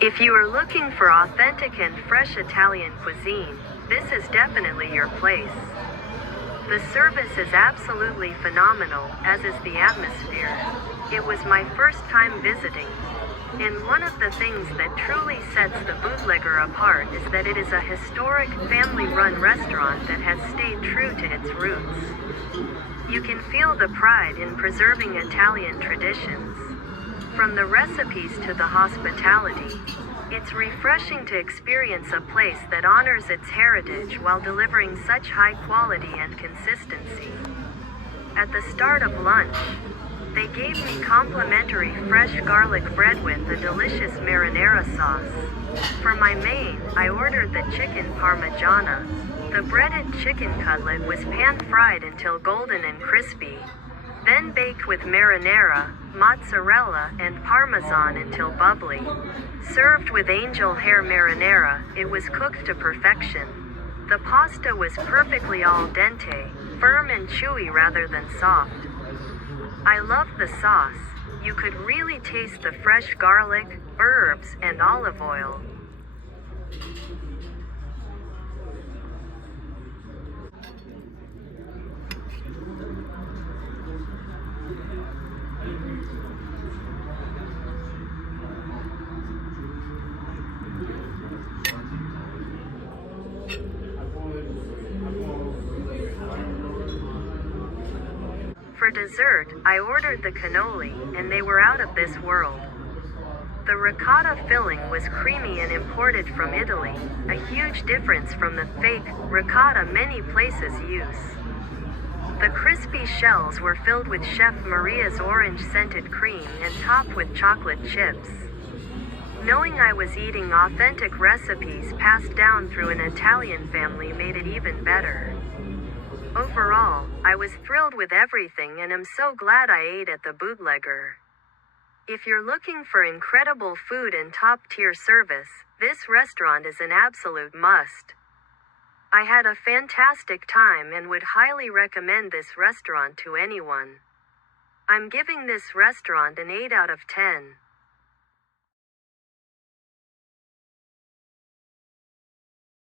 If you are looking for authentic and fresh Italian cuisine, this is definitely your place. The service is absolutely phenomenal, as is the atmosphere. It was my first time visiting, and one of the things that truly sets the Bootlegger apart is that it is a historic, family-run restaurant that has stayed true to its roots. You can feel the pride in preserving Italian traditions. From the recipes to the hospitality, it's refreshing to experience a place that honors its heritage while delivering such high quality and consistency. At the start of lunch, they gave me complimentary fresh garlic bread with a delicious marinara sauce. For my main, I ordered the Chicken Parmigiana. The breaded chicken cutlet was pan-fried until golden and crispy, then baked with marinara, mozzarella, and Parmesan until bubbly. Served with angel hair marinara, it was cooked to perfection. The pasta was perfectly al dente, firm and chewy rather than soft. I loved the sauce. You could really taste the fresh garlic, herbs, and olive oil. For dessert, I ordered the cannoli, and they were out of this world. The ricotta filling was creamy and imported from Italy, a huge difference from the fake ricotta many places use. The crispy shells were filled with Chef Maria's orange-scented cream and topped with chocolate chips. Knowing I was eating authentic recipes passed down through an Italian family made it even better. Overall, I was thrilled with everything and am so glad I ate at the Bootlegger. If you're looking for incredible food and top-tier service, this restaurant is an absolute must. I had a fantastic time and would highly recommend this restaurant to anyone. I'm giving this restaurant an 8 out of 10.